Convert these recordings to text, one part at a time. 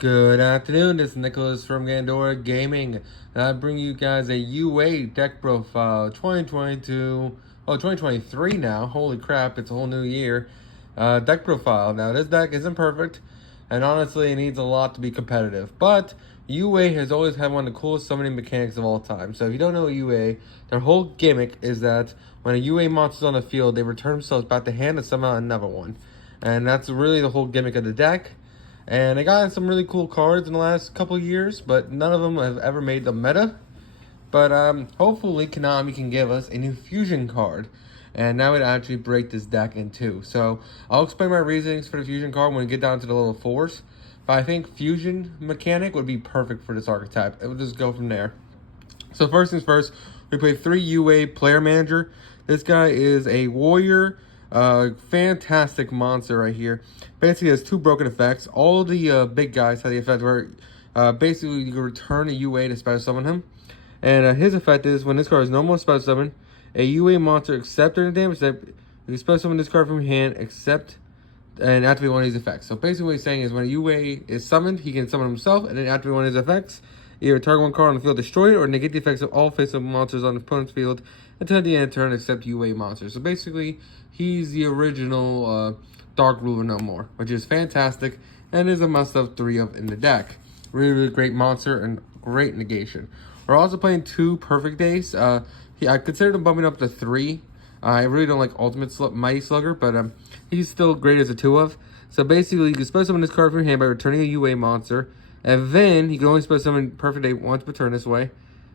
Good afternoon, this is Nicholas from Gandora Gaming, and I bring you guys a UA deck profile 2023 now. Holy crap, it's a whole new year. Deck profile. Now, this deck isn't perfect, and honestly, it needs a lot to be competitive, but UA has always had one of the coolest summoning mechanics of all time. So if you don't know UA, their whole gimmick is that when a UA monster's on the field, they return themselves back to hand and summon another one. And that's really the whole gimmick of the deck. And they got some really cool cards in the last couple years, but none of them have ever made the meta. But hopefully Konami can give us a new fusion card, and that would actually break this deck in two. So I'll explain my reasonings for the fusion card when we get down to the level 4s. But I think fusion mechanic would be perfect for this archetype. It would just go from there. So first things first, we play 3 UA player manager. This guy is a warrior. Fantastic monster right here. Basically has 2 broken effects. All the big guys have the effect where basically you can return a UA to special summon him. And his effect is when this card is no more special summon, a UA monster except during the damage step, you can special summon this card from your hand except and activate one of these effects. So basically what he's saying is when a UA is summoned, he can summon himself and then activate one of his effects. Either target one card on the field, destroy it, or negate the effects of all face-up monsters on the opponent's field until the end of the turn except UA monsters. So basically, he's the original Dark Ruler no more, which is fantastic and is a must-have 3 of in the deck. Really, really great monster and great negation. We're also playing 2 Perfect Days. I considered him bumping up to 3. I really don't like Ultimate Mighty Slugger, but he's still great as a 2 of. So basically, you can special summon this card from your hand by returning a UA monster. And then you can only special summon Perfect Day once per turn this way.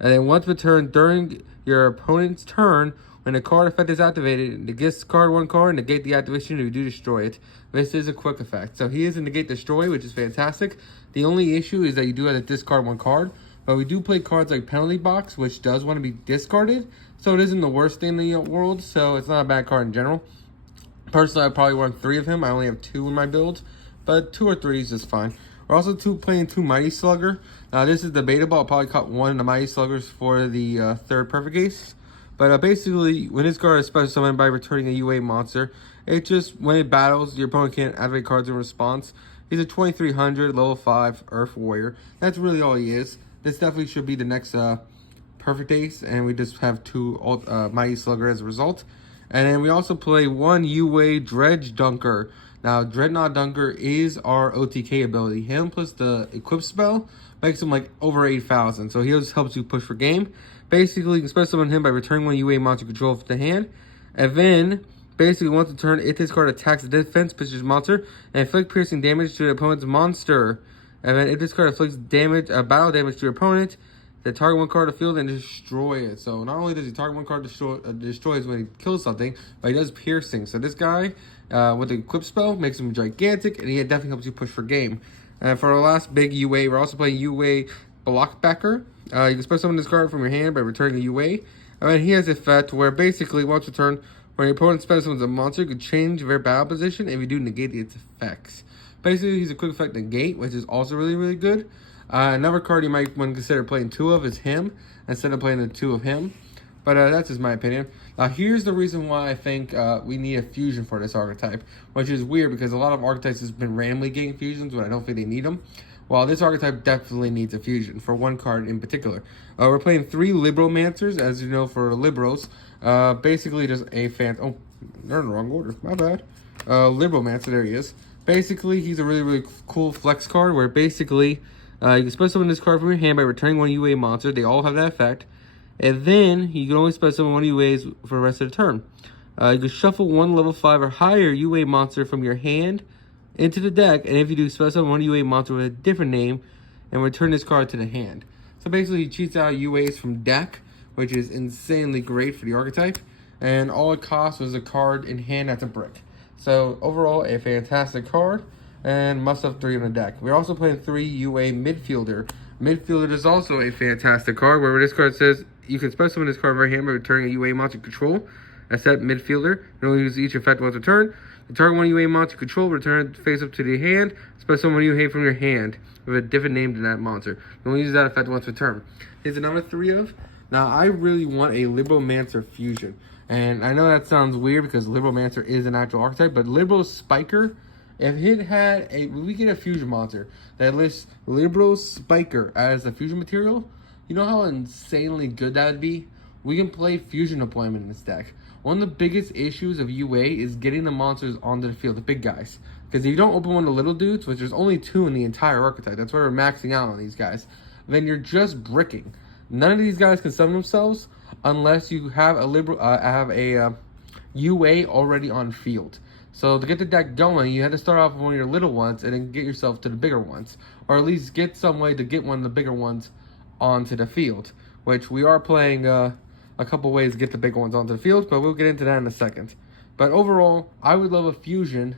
And then once per turn during your opponent's turn, when a card effect is activated, discard 1 card, negate the activation if you do destroy it. This is a quick effect. So he is a negate destroy, which is fantastic. The only issue is that you do have to discard 1 card. But we do play cards like Penalty Box, which does want to be discarded. So it isn't the worst thing in the world. So it's not a bad card in general. Personally, I probably want 3 of him. I only have 2 in my build. But 2 or 3 is just fine. We're also playing 2 Mighty Slugger. Now, this is debatable. I'll probably cut one of the Mighty Sluggers for the 3rd Perfect Case. But basically, when this card is special summoned by returning a UA monster, it just, when it battles, your opponent can't activate cards in response. He's a 2300, level 5 Earth Warrior. That's really all he is. This definitely should be the next Perfect Ace, and we just have 2 Mighty Slugger as a result. And then we also play 1 UA Dredge Dunker. Now, Dreadnought Dunker is our OTK ability. Him plus the equip spell makes him like over 8,000. So he just helps you push for game. Basically, you can special summon him by returning 1 UA monster you control from the hand. And then, basically, once a turn, if this card attacks the defense position monster and inflict piercing damage to the opponent's monster. And then if this card inflicts damage, battle damage to your opponent, then target 1 card of the field and destroy it. So not only does he target 1 card destroys when he kills something, but he does piercing. So this guy with the equip spell makes him gigantic, and he definitely helps you push for game. And for our last big UA, we're also playing UA Blockbacker. You can special summon this card from your hand by returning a UA. And he has an effect where basically once per turn, when your opponent special summons a monster, you can change their battle position if you do negate its effects. Basically, he's a quick effect negate, which is also really, really good. Another card you might want to consider playing 2 of is him, instead of playing the 2 of him. But that's just my opinion. Now, here's the reason why I think we need a fusion for this archetype, which is weird because a lot of archetypes has been randomly getting fusions when I don't think they need them. Well, this archetype definitely needs a fusion for 1 card in particular. We're playing 3 Libromancers, as you know, for Libros. Basically, just a fan. Oh, they're in the wrong order. My bad. Libromancer, there he is. Basically, he's a really, really cool flex card where basically you can special summon this card from your hand by returning 1 UA monster. They all have that effect. And then you can only special summon 1 UAs for the rest of the turn. You can shuffle 1 level 5 or higher UA monster from your hand into the deck. And if you do, special summon 1 UA monster with a different name and return this card to the hand. So basically, he cheats out UAs from deck, which is insanely great for the archetype. And all it costs was a card in hand that's a brick. So overall, a fantastic card and must have 3 on the deck. We're also playing 3 UA Midfielder. Midfielder is also a fantastic card where this card says you can special summon this card right hand by returning a UA monster control. Except Midfielder. You only use each effect once a turn. You target 1 UA monster control, return face up to the hand. Special summon 1 UA from your hand with a different name than that monster. You only use that effect once a turn. Here's the number 3 of. Now, I really want a Libromancer fusion. And I know that sounds weird because Libromancer is an actual archetype, but Libro Spiker If we get a fusion monster that lists Libro Spiker as a fusion material, you know how insanely good that would be? We can play fusion deployment in this deck. One of the biggest issues of UA is getting the monsters onto the field, the big guys. Because if you don't open one of the little dudes, which there's only 2 in the entire archetype, that's why we're maxing out on these guys, then you're just bricking. None of these guys can summon themselves unless you have a UA already on field. So to get the deck going, you had to start off with one of your little ones and then get yourself to the bigger ones. Or at least get some way to get one of the bigger ones onto the field. Which we are playing a couple ways to get the bigger ones onto the field, but we'll get into that in a second. But overall, I would love a fusion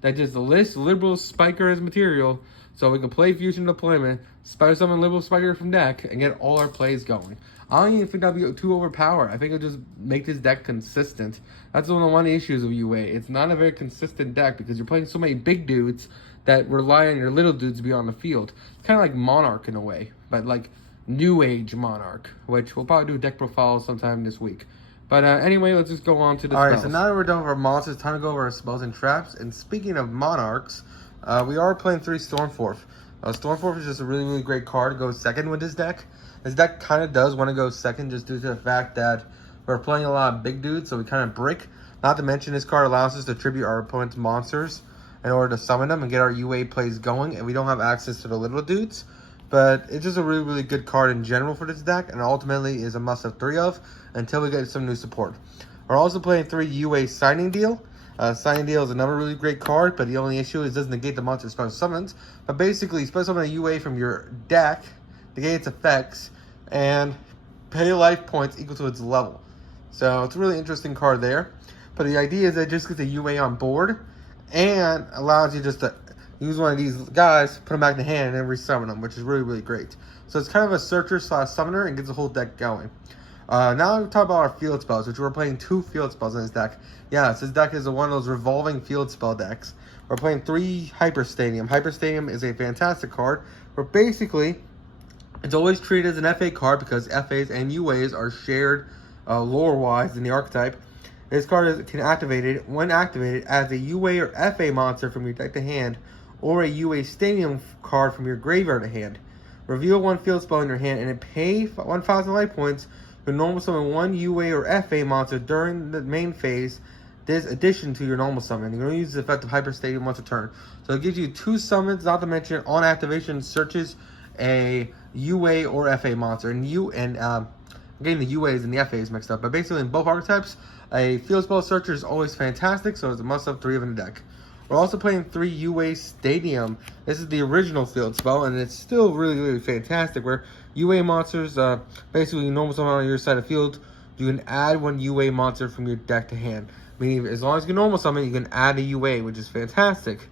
that just lists Liberal Spiker as material, so we can play fusion deployment, spider summon Liberal Spiker from deck, and get all our plays going. I don't even think that'd be too overpowered. I think it'll just make this deck consistent. That's one of the issues of UA. It's not a very consistent deck because you're playing so many big dudes that rely on your little dudes to be on the field. It's kind of like Monarch in a way, but like New Age Monarch, which we'll probably do a deck profile sometime this week. But anyway, let's just go on to the spells. Alright, so now that we're done with our monsters, it's time to go over our spells and traps. And speaking of Monarchs, we are playing 3 Stormforth. Stormforth is just a really, really great card to go second with this deck. This deck kind of does want to go second just due to the fact that we're playing a lot of big dudes, so we kind of brick. Not to mention this card allows us to tribute our opponent's monsters in order to summon them and get our UA plays going, and we don't have access to the little dudes. But it's just a really, really good card in general for this deck, and ultimately is a must-have 3 of until we get some new support. We're also playing 3 UA Signing Deal. Signing Deal is another really great card, but the only issue is it doesn't negate the monster special summons. But basically, special summon a UA from your deck, negate its effects, and pay life points equal to its level. So it's a really interesting card there. But the idea is that it just gets a UA on board, and allows you just to use one of these guys, put them back in the hand, and then resummon them, which is really, really great. So it's kind of a searcher / summoner and gets the whole deck going. Now we talk about our field spells, which we're playing 2 field spells in this deck. Yes, this deck is one of those revolving field spell decks. We're playing 3 Hyper Stadium. Hyper Stadium is a fantastic card, where basically it's always treated as an FA card because FAs and UAs are shared lore-wise in the archetype. This card can activate it when activated as a UA or FA monster from your deck to hand, or a UA Stadium card from your graveyard to hand. Reveal 1 field spell in your hand and then pay 1,000 life points to normal summon 1 UA or FA monster during the main phase. This addition to your normal summon. You're going to use the effect of Hyper Stadium once a turn. So it gives you 2 summons, not to mention on activation searches a UA or FA monster. And I'm getting the UAs and the FAs mixed up. But basically in both archetypes, a field spell searcher is always fantastic, so it's a must-have 3 of in the deck. We're also playing 3 UA Stadium. This is the original field spell, and it's still really, really fantastic. Where UA monsters, basically normal summon on your side of the field, you can add 1 UA monster from your deck to hand. Meaning, as long as you can normal summon, you can add a UA, which is fantastic.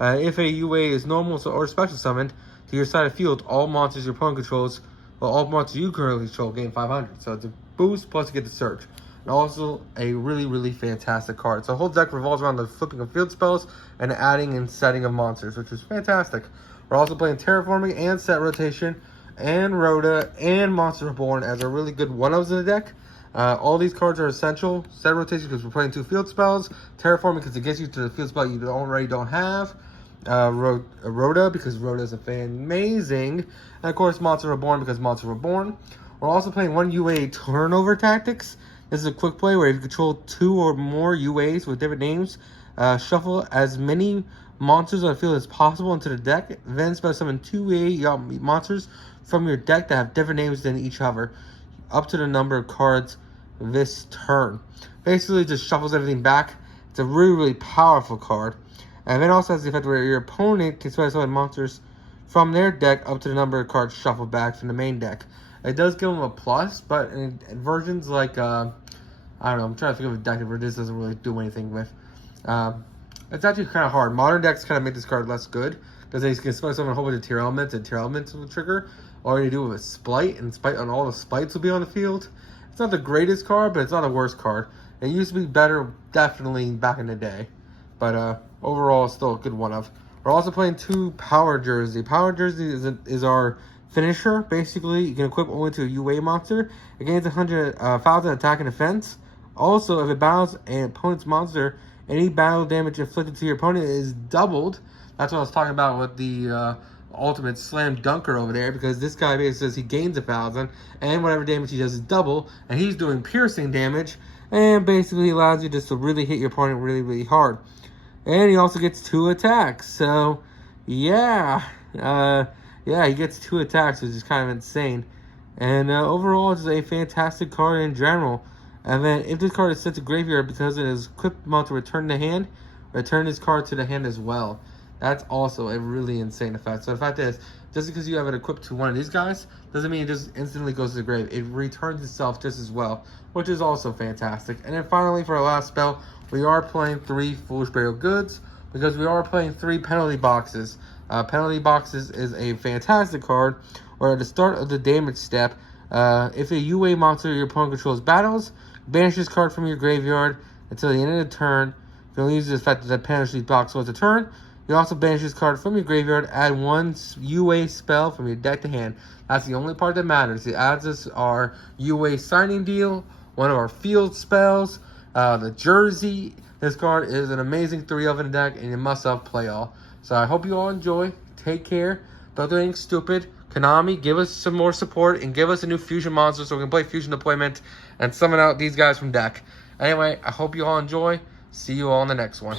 If a UA is normal or special summoned to your side of the field, all monsters your opponent controls, well, all monsters you currently control gain 500. So it's a boost, plus you get the search. And also a really, really fantastic card. So the whole deck revolves around the flipping of field spells and adding and setting of monsters, which is fantastic. We're also playing Terraforming and Set Rotation and Rhoda and Monster Reborn as a really good one-ofs in the deck. All these cards are essential. Set Rotation because we're playing 2 field spells. Terraforming because it gets you to the field spell you already don't have. Rhoda because Rhoda is amazing. And of course Monster Reborn because Monster Reborn. We're also playing 1 UA Turnover Tactics. This is a quick play where if you control 2 or more UAs with different names, shuffle as many monsters on the field as possible into the deck, then special summon 2 UA monsters from your deck that have different names than each other, up to the number of cards this turn. Basically, it just shuffles everything back. It's a really, really powerful card. And then also has the effect where your opponent can special summon monsters from their deck up to the number of cards shuffled back from the main deck. It does give them a plus, but in versions like, I don't know, I'm trying to think of a deck where this doesn't really do anything with. It's actually kind of hard. Modern decks kind of make this card less good, because they can special summon a whole bunch of tier elements, and tier elements will trigger. All you do with a Splite, and Spite on all the Splites will be on the field. It's not the greatest card, but it's not the worst card. It used to be better, definitely, back in the day. But overall, it's still a good one-of. We're also playing 2 Power Jersey. Power Jersey is our finisher. Basically, you can equip only to a UA monster. It gains 1,000 attack and defense. Also, if it battles an opponent's monster any battle damage inflicted to your opponent is doubled. That's what I was talking about with the ultimate slam dunker over there, because this guy basically says he gains 1,000 and whatever damage he does is double, and he's doing piercing damage, and basically allows you just to really hit your opponent really hard. And he also gets 2 attacks, so yeah, he gets 2 attacks, which is kind of insane. And overall, it's a fantastic card in general. And then if this card is sent to graveyard because it is equipped amount to return to hand, return this card to the hand as well. That's also a really insane effect. So the fact is, just because you have it equipped to one of these guys, doesn't mean it just instantly goes to the grave. It returns itself just as well, which is also fantastic. And then finally, for our last spell, we are playing 3 Foolish Burial Goods, because we are playing 3 Penalty Boxes. Penalty Boxes is a fantastic card, where at the start of the damage step, if a UA monster your opponent controls battles, banish this card from your graveyard until the end of the turn. You can only use the effect that penalty box once a turn. You also banish this card from your graveyard, add 1 UA spell from your deck to hand. That's the only part that matters. It adds us our UA signing deal, one of our field spells, the jersey. This card is an amazing 3-of in the deck, and you must have play all. So I hope you all enjoy. Take care. Don't do anything stupid. Konami, give us some more support and give us a new fusion monster so we can play fusion deployment and summon out these guys from deck. Anyway, I hope you all enjoy. See you all in the next one.